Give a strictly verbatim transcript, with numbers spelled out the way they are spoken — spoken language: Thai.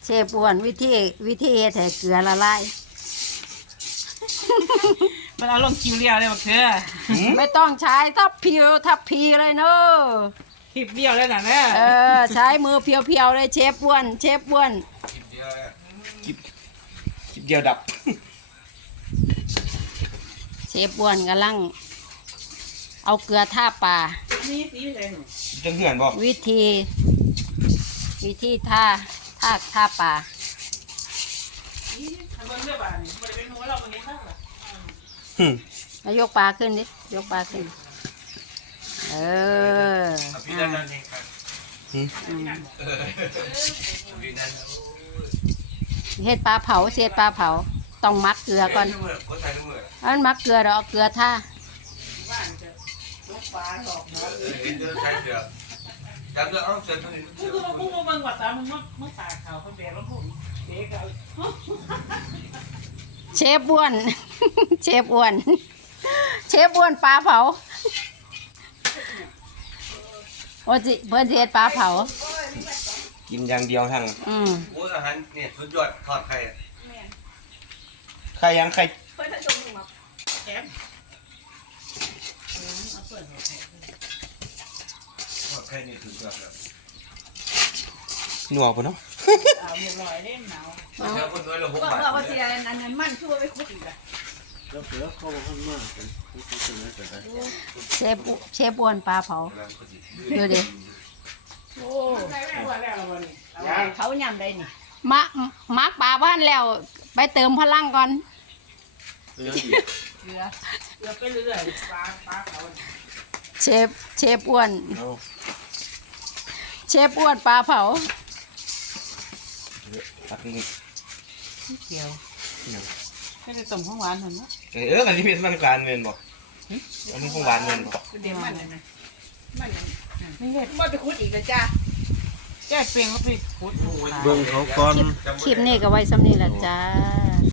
เชฟอ้วนวิธีวิธีเฮ็ดให้เกลือละลายมันเอาลงคิวเรียวเลยบักเธอไม่ต้องใช้ทับพิวทับพีเลยเนอะคลิปเดียวเลยนะเนี่ยเออใช้มือเพียวๆเลยเชฟอ้วนเชฟอ้วนคลิปคลิปเดียวดับเชฟอ้วนกำลังเอาเกลือท่าปลานี่สีอะไรหนูจังเหือนบอกวิธี วิธีท่าท่าท่าปลานี่ทำเบิ้งเรื่องบ้านนี่มันเป็นหัวเราคนนี้เท่าไหร่แล้วยกปลาขึ้นดิยกปลาขึ้นเอออ่ะเฮ็ดปลาเผาเสียดปลาเผาต้องมักเกลือก่อนอันมักเกลือเราเอาเกลือท่าบ้านจะยกปลาตอกน้ำจับเรือเอาเสือตัวนี้กูคือมาพูดมาเบิ้งว่าตามึงมึงมึงตาขาวคนแบกแล้วพูดเด็กเอาเชฟอ้วน เชฟอ้วน เชฟอ้วนปลาเผาโอ้จิเพื่อนสิเฮ็ดปลาเผากินอย่างเดียวทั้งอืมโอ้อาหารเนี่ยสุดยอดทอดไข่ใครยังใครแกมทอดไข่นี่สุดยอดครับหนัวปะเนาะเอาเรียบร้อยเล่นหนาวแล้วคนน้อยเราหกบอกบาทว่าว่าสิอันนั้นมันคือว่าไปคุดอีกอะเชฟเชฟอ้วนปลาเผาดูดิโอ้ใส่แม่ว่าแล้ววันนี้เขายำได้นี่มะมักปลาบ้านแล้ว ไปเติมพลังก่อนเรือเรือไปเรื่อยปลาปลาเขาเชฟเชฟอ้วน เชฟอ้วนปลาเผาตักนี่เกี่ยวไม่ได้ต้มของหวานเหรอเนาะเอออันนี้เป็นมันการเงินบอกอันนี้ของหวานเงินบอกเดี๋ยวมันน่ะนะมันนี่เห็ดมันไปคุดอีกแล้วจ้าแก้เปลียงก็ไปขุดเบิ่งเขาก่อนคลิปนี้ก็ไว้สำนี้แหละจ้า